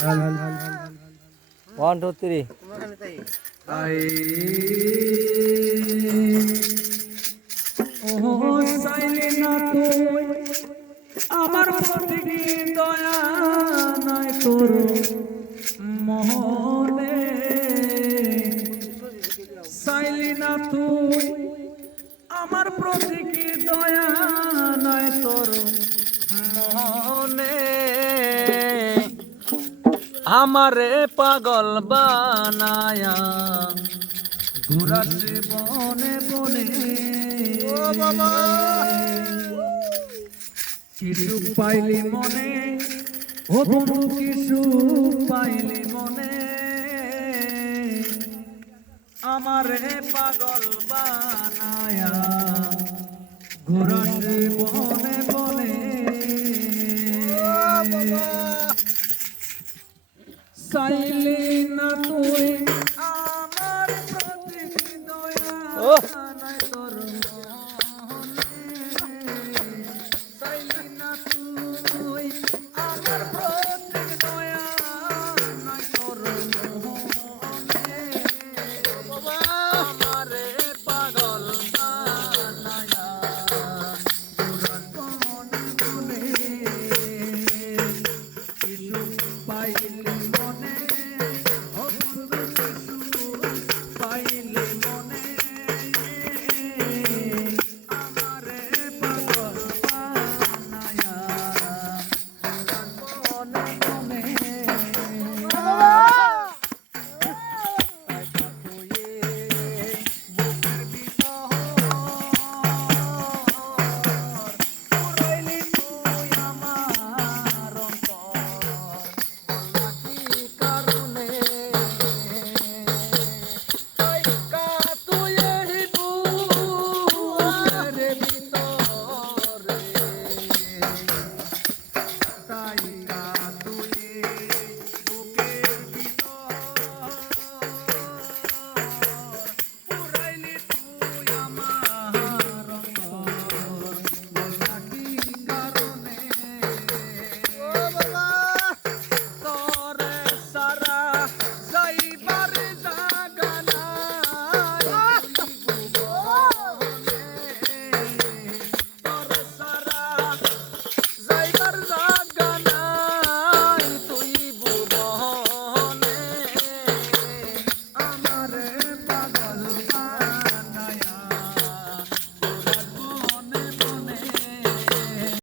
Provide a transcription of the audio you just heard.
1 2 3 ও চাইলে না তুই আমার প্রতি কি দয়া নাই তোর মনে চাইলি না তুই আমার প্রতি কি দয়া নাই তোর মনে আমারে পাগল বানায়া ঘুরাছে বনে বনে ও বাবা কিছু পাইলি মনে ও বন্ধু কিছু পাইলি মনে আমারে পাগল বানায়া ঘুরাছে বনে বনে চাইলি না তুই আমার প্রতি দয়া নাই তোর চাইলি না তুই আমার প্রতি দয়া নাই তোর আমারে পাগল বানায়া বনে কিছু পাইলি মনে